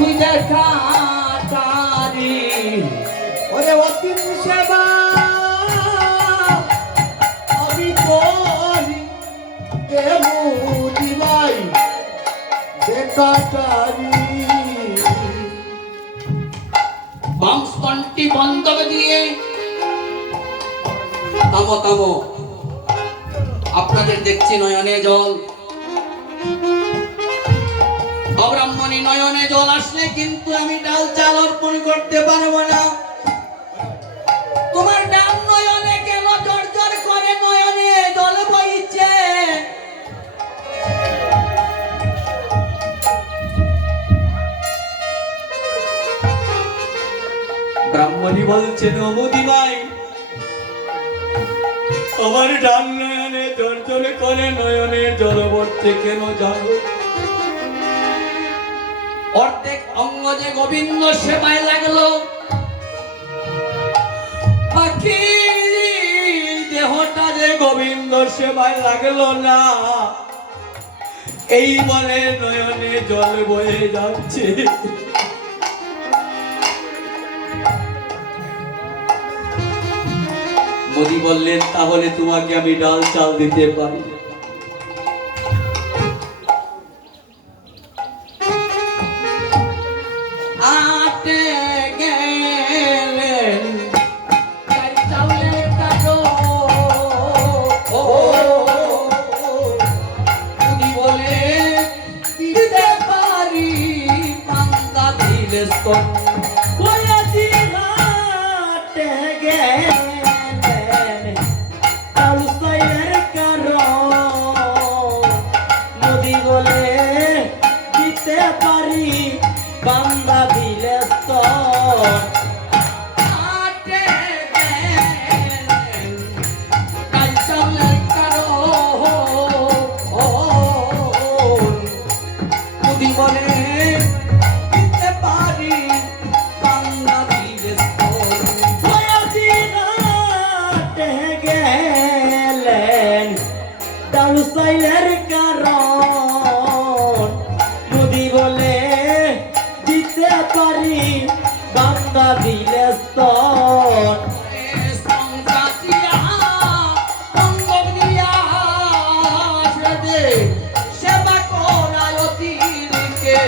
খুঁজে কাটারি ওরে অতিথি সেবা আমি করি দেবুদি ভাই বেকাটারি বাম স্তনটি বন্ধক দিয়ে থামো থামো, আপনাদের দেখছি নয়নে জল, অব্রাহ্মণী নয়নে জল আসলে কিন্তু আমি ডাল চাল অর্পণ করতে পারবো না। তোমার ডান নয়নে কেন জর্জর করে নয়নে জল বইছে? ব্রাহ্মণী বলছেন অমুদি ভাই, আমার ডান নয়নে জর্জর করে নয়নে জল পড়ছে কেন জানো? অর্ধেক অঙ্গ যে গোবিন্দ সেবায় লাগলো, বাকি দেহটা যে গোবিন্দ সেবায় লাগলো না, এই বলে নয়নে জল বয়ে যাচ্ছে। মোদি বললেন তাহলে তোমাকে আমি ডাল চাল দিতে পারি। আটে গেলেন চাল চাউলের কাটো, মোদি বলে দিতে পারি পান্তা দিলে স্তন। বান্দা দিলে তো আটে গেলেন চাল চাউলের কাটো, মোদি বলে দিতে পারি পান্তা দিলে স্তন। গেলেন ডালু সাইলের কারণ মোদি বলে দিতে পারি বান্দা দিলে স্তন। সেবা করায় অতিথিকে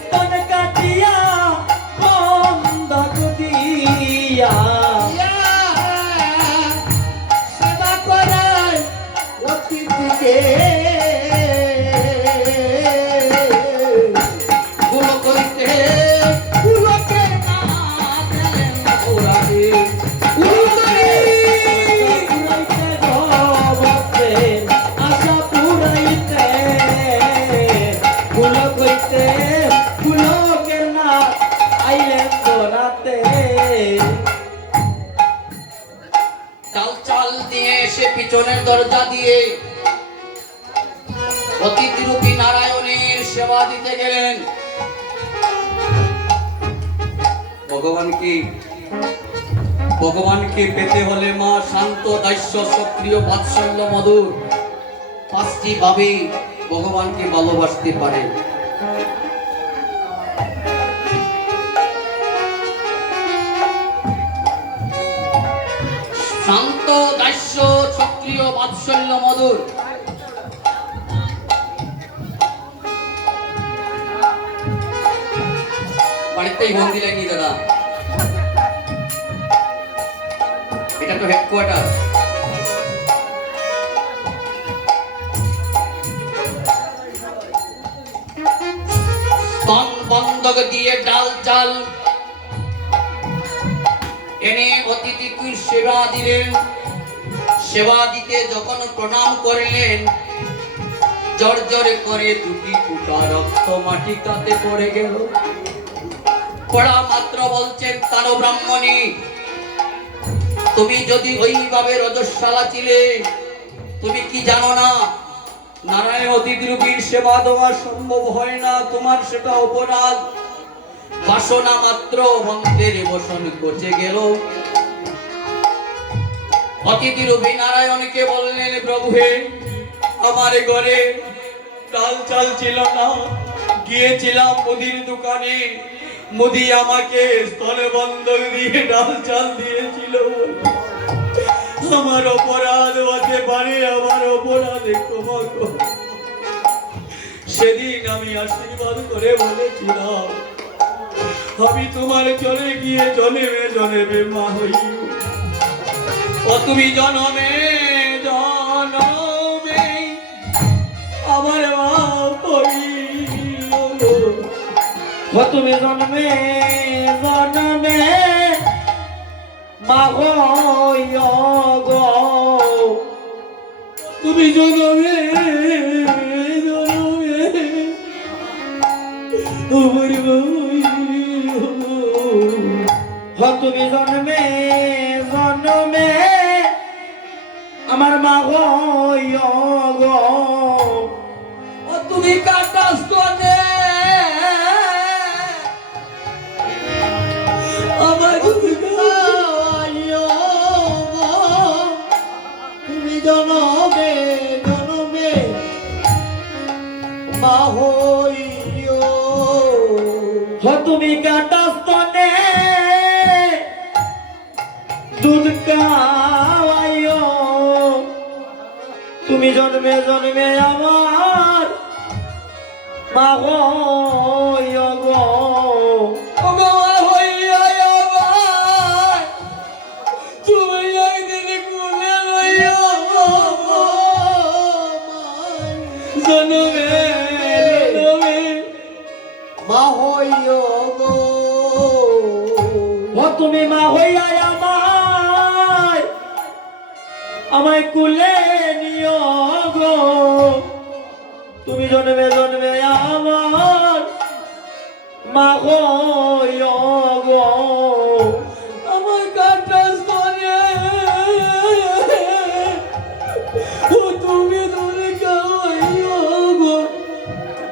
স্তন কাটিয়া বন্ধক দিয়া সেবা করায় অতিথিকে গুলো করিতে গুলোকে না দিলেন ঘোরাবে আশা পুরাইতে ফুল কইতে ফুলকের না আইলেন দোরাতে। চাল চাল দিয়ে এসে পিছনের দরজা দিয়ে অতিথিরূপী নারায়ণের সেবা দিতে গেলেন। ভগবানকে পেতে হলে মা শান্ত দাস্য সক্রিয় বাৎসল্য মধুর পাঁচটি ভাবে ভগবানকে ভালোবাসতে পারে। শান্ত দাস্য সক্রিয় বাৎসল্য মধুর, বাড়িতেই ফোন দিলেন নি দাদা? এটা তো হেডকোয়ার্টার। স্তন বন্ধক দিয়ে ডাল চাল এনে অতিথিকে সেবা দিলেন। সেবা দিতে যখন প্রণাম করলেন, জর্জরে করে দুটি ফুটা রক্ত মাটি কাতে পড়ে গেল। পড়া মাত্র বলছেন কালো ব্রাহ্মণী, তুমি যদি ওইভাবে রজস্বালা ছিলে, তুমি কি জানো না নারায়ণ অতিথিরূপীর সেবা দেওয়া সম্ভব হয় না, তোমার সেটা অপরাধ। বাসনা মাত্র ভক্তের বসন করছে গেল। অতিথিরূপী নারায়ণকে বললেন, প্রভু হে, আমার ঘরে ডাল চাল ছিল না, গিয়েছিলাম মুদির দোকানে, মুদি আমাকে স্থলে বন্ধক দিয়ে ডাল চাল দিয়েছিল। আমার অপরাধ হতে পারে, আমার অপরাধে ক্ষমা করো। সেদিন আমি আশীর্বাদ করে বলেছিলাম, আমি তোমার চলে গিয়ে জনেমে জনেমে মা হই। ও তুমি জনমে জনমে আমার মা হই। ও তুমি জন্মে জন্মে মা হইও গো, তুমি জনমে জনমে আমার মা হইও। ও তুমি জন্মে জন্মে আমার মা হইও গো, ও তুমি কাটাস কোনে আমার আইও গো, তুমি জনমে জনমে মা হইও। ও তুমি কাটাস্তনে দুধ খাওয়াইও, তুমি জন্মে জন্মে আমার মা হইও গো। মা হইও গো, ও তুমি মা হইয়া আমায় কুলে নিও গো, তুমি জন্মে জন্মে আমার মা হইও গো। আমার কাটাস্তনে ও তুমি দূরে খাওয়াইও গো,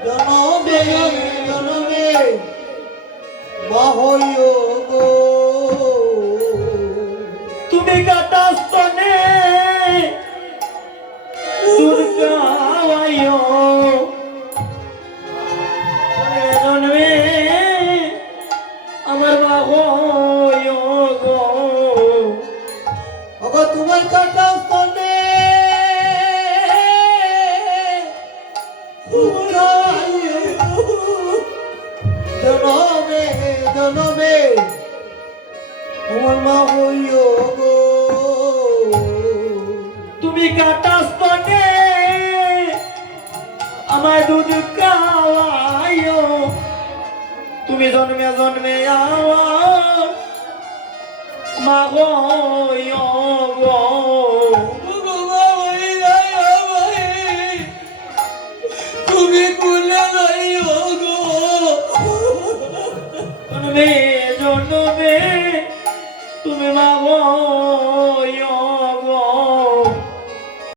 জনমে জনমে মা হইও গো, তুমি কাটাস্তনে দুর্গাওয়াইও, জন্মে আমার মা হইও গো। ওগো তোমার কাটাস্তনে জনমে জনমে আমার মা হইও গো, তুমি কাটাস্তনে আমায় দুধ খাওয়াইও, তুমি জন্মে জন্মে আমার মা হইও গো। তুমি কুলে লইও গো, জন্মে জন্মে তুমি মা